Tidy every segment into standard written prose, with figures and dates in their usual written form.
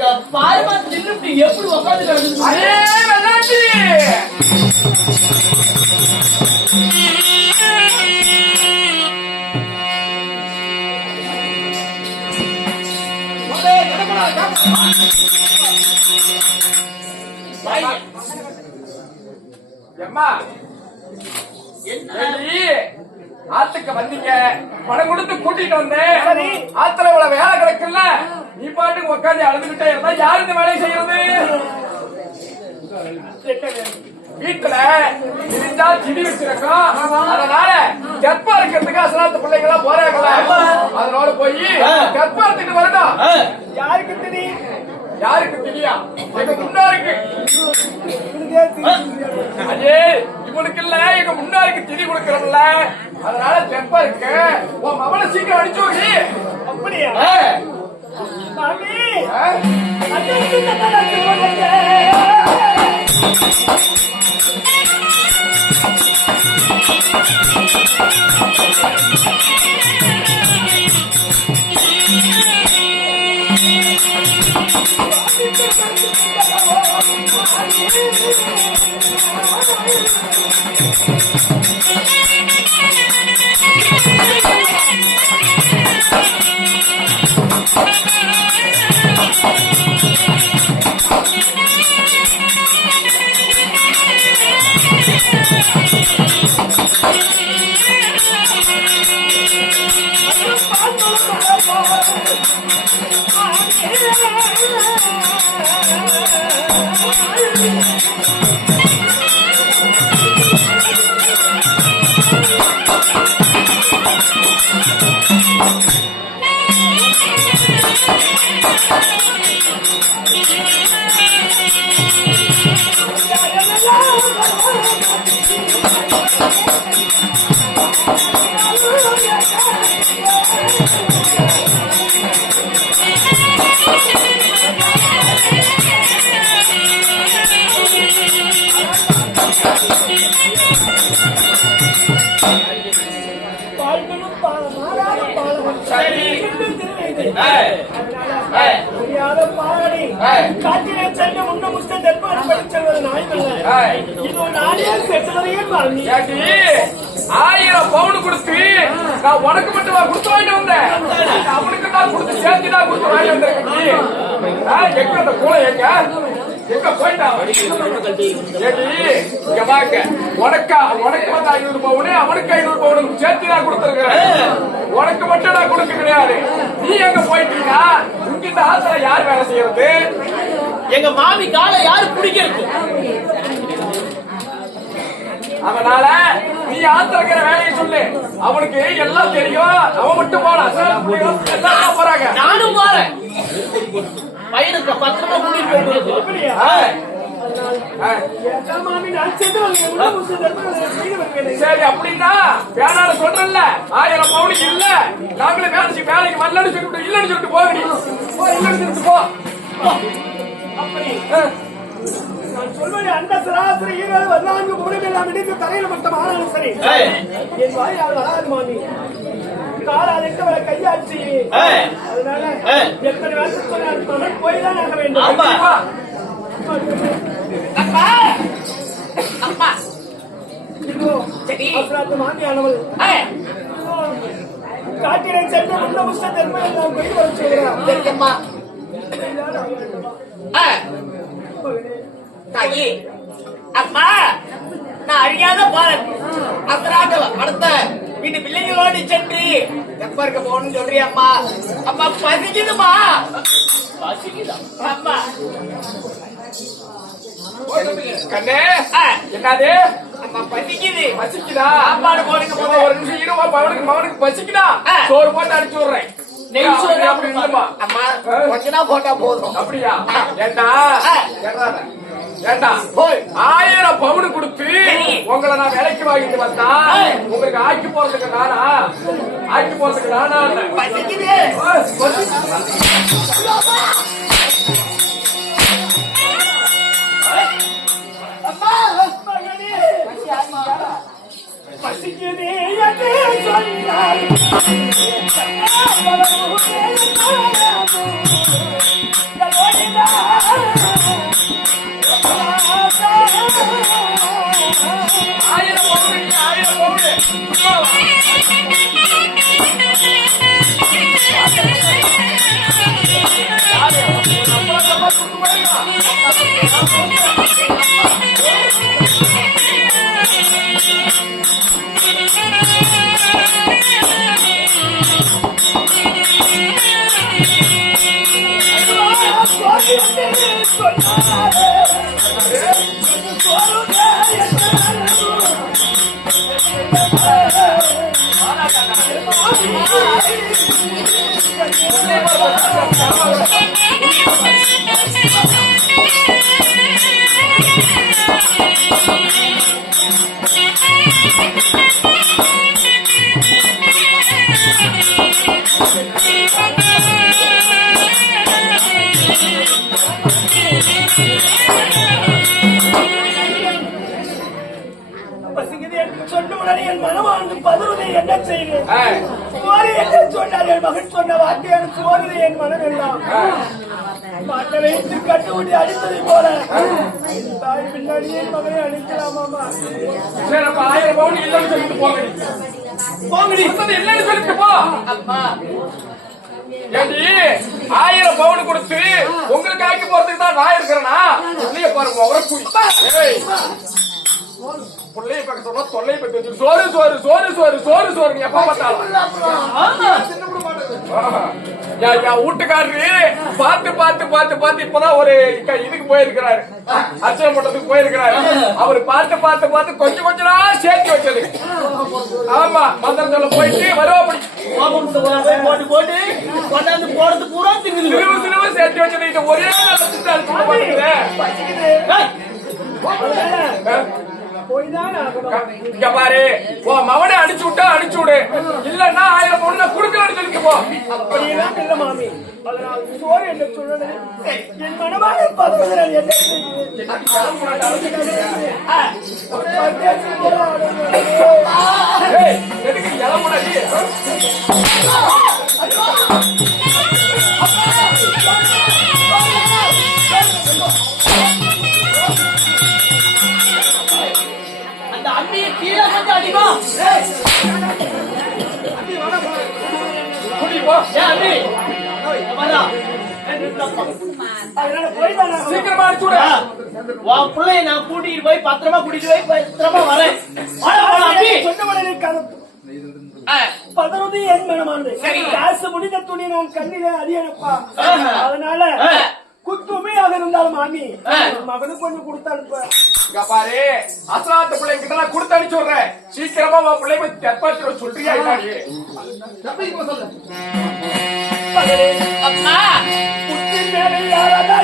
அங்க பாருமா நின்று எப்படி உட்காந்து கிடக்குது. ஆத்துக்கு வந்தீங்க, பணம் கொடுத்து கூட்டிட்டு வந்தேன். ஆத்துல இவ்வளவு வேலை கிடக்குல்ல, நீ பாட்டுக்கு உட்காந்து அழுதுகிட்டே இருந்தா யாரு இந்த வேலையை செய்யறது? வீட்டுல இருந்தா திடி வச்சிருக்கோம். அதனால கற்பா இருக்கிறதுக்கு அசலாத்து பிள்ளைங்க எல்லாம் போறாங்களா, அதனால போய் கற்பா எடுத்துட்டு வரணும். யாருக்கு திடி? யாருக்கு திடியா? எங்க முன்னாருக்கு. அதே இவனுக்கு இல்ல, எங்க முன்னாருக்கு திடி கொடுக்கறோம்ல, அதனால கற்பா இருக்கு. உன் மவனை சீக்கிரம் அடிச்சு விடு. அப்படியா? ஆயிரம் பவுன் கொடுத்து நான் உனக்கு மட்டும் கொடுத்து வாங்கிட்டு வந்தேன். அவனுக்கு தான் கொடுத்து சேர்த்து தான் கொடுத்து வாங்கி வந்திருக்கேன். எங்க அந்த கூட எங்க போயிட்டான்? உனக்கு வந்து 500 பவுனு, அவனுக்கு 500 பவுனுக்கு சேர்த்து தான் கொடுத்துருக்கிறேன். உனக்கு மட்டும் நான் கொடுக்க கிடையாது. நீ எங்க போயிட்டீங்கன்னா இங்க இந்த ஆத்துல யார் வேலை செய்யறது? எங்க மாமி காலை யாரு பிடிக்கிறது? அதனால நீ ஆத்துல இருக்கிற வேலையை சொல்லு. அவனுக்கு எல்லாம் தெரியும். அவன் மட்டும் போறான், போறாங்க. நானும் போறேன். பையனுக்கு பத்திரமா கூட்டிட்டு சரி, அப்படின்னா வேணால சொல்றல 1000 பவுனுக்கு இல்ல, நாங்களே வேலைக்கு வரலன்னு சொல்லிட்டு இல்லன்னு சொல்லிட்டு போகடி. இல்லன்னு சொல்லிட்டு போ. அப்படி நான் சொல்வது அந்த சராசரி 14 முறைகள் இடித்து தலையில மட்டும் ஆனாலும் சரி, என் வாயால் வராது மாமி. காலால் எட்டவரை கையாட்சி. அதனால எத்தனை வருஷத்துக்கு போய் தான் ஆக வேண்டும். மாமியானவள் காட்டினை சென்று முன்ன புஷ்டத்தை நாம் போய் வர சொல்கிறோம். தாயி, அம்மா, நான் அறியாத பாலன். அத்தராக அடுத்த வீட்டு பிள்ளைகளோடு சென்று எப்ப இருக்க போகணும்னு சொல்றியா அம்மா? அம்மா பசிக்குதுமா? பசிக்குதா அம்மா? கண்ணே, என்னது? அம்மா பசிக்குது. பசிக்குதா? சாப்பாடு போடுங்க. ஒரு நிமிஷம் இருவா. மகனுக்கு பசிக்குதா? சோறு போட்டு அடிச்சு விடுறேன். அம்மா கொஞ்சம் போட்டா போதும். அப்படியா? ஏண்டா ஏண்டா 1000 பவுன் கொடுத்து உங்களை நான் வேலைக்கு வாங்கிட்டு வந்தா உங்களுக்கு ஆக்கி போறதுக்கு நானா? ஆக்கி போறதுக்கு நானா? பசிக்குதே சொன்னாய் சொன்னவுடனே என் மனமானது பதறுவதை என்ன செய்து சோறு என்று சொன்னார். என் மகன் சொன்ன வார்த்தையான சோறு என் மனம் எல்லாம் மாட்டை வைத்து கட்டுவிட்டு அடித்ததை போல தாய் பின்னாடியே மகனை அடிக்கலாமாமா. சரி, அப்ப 1000 பவுன் இல்லைன்னு சொல்லிட்டு போங்கடி. போங்கடி, இல்லைன்னு சொல்லிட்டு போ. அம்மா ஏண்டி 1000 பவுன் கொடுத்து உங்களுக்கு ஆக்கி போறதுக்கு தான் நான் இருக்கிறேனா? புள்ளைய பாருங்க, அவரை புள்ளைய பக்க சொன்னா தொல்லை பத்தி வச்சு சோறு சோறு சோறு சோறு சோறு சோறு எப்ப பார்த்தாலும் என் வீட்டுக்காரரு பார்த்து பார்த்து பார்த்து பார்த்து இப்பதான் ஒரு இதுக்கு போயிருக்கிறாரு, அர்ச்சனை மண்டலத்துக்கு போயிருக்கிறாரு. அவரு பார்த்து பார்த்து பார்த்து கொஞ்சம் கொஞ்சம் நாள் சேர்த்து வச்சது. ஆமா, மந்திரம் சொல்ல போயிட்டு வருவாப்படி போட்டு போட்டு கொண்டாந்து போறது பூரா சிலுவை சிலுவை சேர்த்து வச்சது. இது ஒரே இங்க பாரு, மவனை அடிச்சு விட்டா அடிச்சு விடு, இல்லன்னா 1000 பவுன் நான் குடுக்கலன்னு சொல்லிட்டு போ. அப்படியெல்லாம் இல்ல மாமி. அதனால் சோறு என்று சொன்னது என் மனமாக பதறுகிறார். என்ன எதுக்கு இளமுடி? அந்த அண்ணியை கீழே வந்து அடிமா. சீக்கிரமா அடிச்சு விடு. உன் பிள்ளைய நான் கூட்டிட்டு போய் பத்திரமா பத்திரமா வரேன். பதறுவது என் மனமானது. காசு முடிந்த துணி நான் கண்ணிலே அறியப்பா. அதனால குத்துமையாக இருந்தாலும் மாமி மகனுக்கு கொஞ்சம் கொடுத்து அனுப்ப. பாரு, அசலாத்த பிள்ளைங்க கிட்ட கொடுத்து அனுப்பிச்சு விடுறேன். சீக்கிரமா உன் பிள்ளை போய் தெப்பாத்திர சொல்றியா? அம்மா குத்தி மேலே யாராடா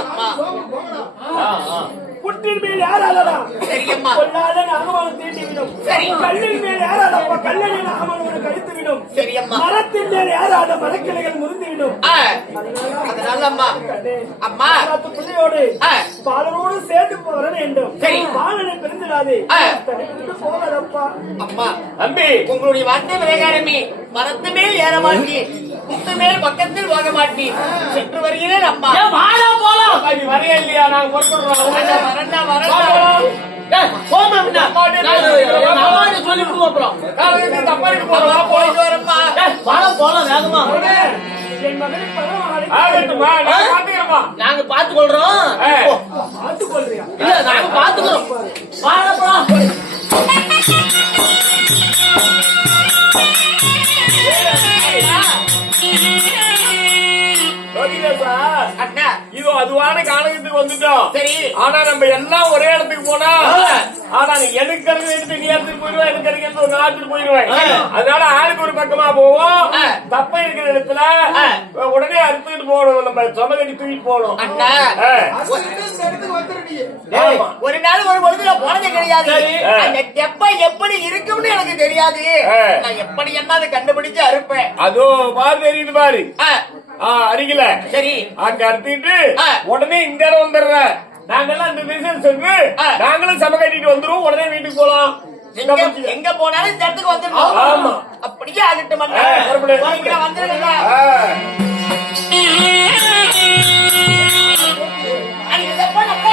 அம்மா. புற்றின் மேல் யாராலடா சரியம்மா. கொல்லாத நாகமானம் தீண்டிவிடும். சரி. கல்லின் மேல் யாராடப்பா கல்லணி நாகமானம் கழித்துவிடும். சரியம்மா. மரத்தின் மேல் யாராட மரக்கிளைகள் முறிந்துவிடும். அதனால அம்மா அம்மா பிள்ளையோடு ஆ. பாலனோடு சேர்ந்து வர வேண்டும். சரி. பாலனை பிரிந்துடாதே. ஆ. தனித்து போகாதப்பா. அம்மா தம்பி உங்களுடைய வார்த்தை விவேகாரமே மரத்து மேல் ஏற மாட்டி குத்து மேல் பக்கத்தில் வாங்க மாட்டி சென்று வருகிறேன் அம்மா. வாடா போலாம். அப்பா, நீ வரையா இல்லையா நாங்க புறப்படுறோம் வரண்டா வரண்டா போமா அம்மாட்ட சொல்லி விடுவோம் அப்புறம். தப்பா இருக்கு போறோம் போயிட்டு வரம்மா. வாடா போலாம் வேகமா. என் மகனை பணம் ஆகட்டுமா நான் பாத்துக்கிறோமா நாங்க பாத்து கொள்றோம். பார்த்துக் கொள்றியா? இல்ல நாங்க பாத்துக்கிறோம். வாடா போலாம். சார் அண்ணா இது அதுவான காலகத்துக்கு வந்துட்டோம். சரி. ஆனா நம்ம எல்லாம் ஒரே இடத்துக்கு போனா ஆனா நீ எனக்கு எடுத்து நீ எடுத்துட்டு போயிருவேன் எனக்கு எடுத்து ஒரு நாட்டுக்கு போயிருவேன். அதனால ஆளுக்கு ஒரு பக்கமா போவோம். தப்ப இருக்கிற இடத்துல உடனே அறுத்துக்கிட்டு போகணும். நம்ம சொம கட்டி தூக்கிட்டு போகணும். அண்ணா ஆமா. ஒரு நாள் ஒரு பொழுது நான் போனது கிடையாது. சரி. அந்த தெப்ப எப்படி இருக்கும்னு எனக்கு தெரியாது. நான் எப்படி என்ன அதை கண்டுபிடிச்சு அறுப்பேன். அதோ பாரு தெரியுது பாரு அருகில சரி அங்க அறுத்துக்கிட்டு ஆ. உடனே இந்த இடம் வந்துடுற நாங்கெல்லாம் இந்த திசையில் சென்று நாங்களும் சம கட்டிட்டு வந்துருவோம். உடனே வீட்டுக்கு போலாம். எங்க போனாலும் இந்த இடத்துக்கு வந்துடணும். ஆமா. அப்படியே ஆகட்டும் அண்ணா. புறப்படு. சீக்கிரம் வந்துடுங்க. அந்த தெப்ப நம்ம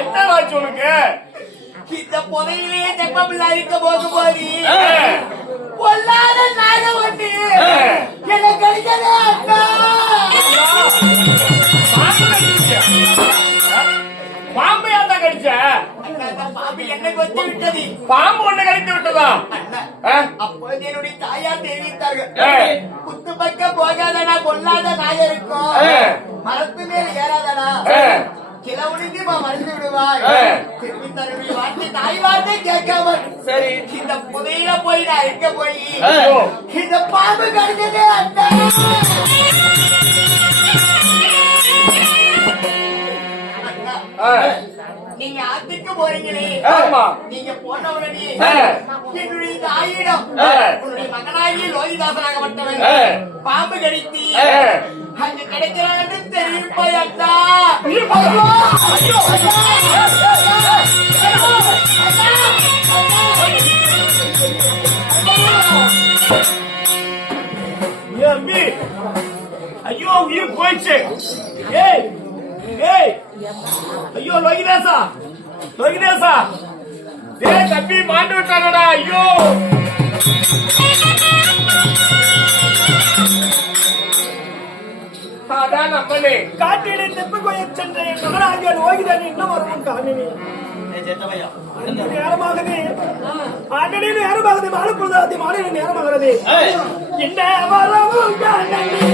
என்ன ஆச்சு உனக்கு? இந்த புதையிலே தெப்பமில்ல இருக்க போகும்போது பொல்லாத நாகம் ஒன்று எனக்கு கிடைச்சது அண்ணா. பாம்பு ஏன்டா கடிச்ச? அண்ணா, அந்த பாம்பு என்னை கொத்தி விட்டது. பாம்பு ஒண்ணு கடித்து விட்டதா? அண்ணா, அப்போது என்னுடைய தாயார் தெரிவித்தார்கள், குத்து பக்கம் போகாதடா பொல்லாத நாய் இருக்கும், மரத்து மேல் ஏறாதடா, கிளவுனிக்கு மறைந்து விடுவாய். திரும்பி தருடைய வார்த்தை தாய் வார்த்தை கேட்காமல் சரி இந்த புதையில போய் நான் இருக்க போய் இந்த பாம்பு கடிச்சது அண்ணா. நீங்க ஆத்துக்கு போறீங்களே, ஆமா. நீங்க போன உடனே என்னுடைய தாயிடம் உன்னுடைய மகனாகி லோகிதாசனாகப்பட்டவன் பாம்பு கடித்து அங்க கிடைக்கிறான்னு தெரியும் பையன்டா. அம்பி ஐயோ உயிர் போயிடுச்சு. ஏய் ஏய் ஐயோ லோகிதேசா லோகிதேசா ஏய் தம்பி மாண்டு விட்டானடா. ஐயோ அதான் நம்மளே காட்டிலே தெப்ப கோயில் சென்ற என் மகனாகிய லோகிதன் இன்னும் வரவும் காணினி நேரமாகுது. ஆண்டனி நேரமாகுது. மாலப்பொழுதாதி மாநில நேரமாகிறது. என்ன வரவும் காணனி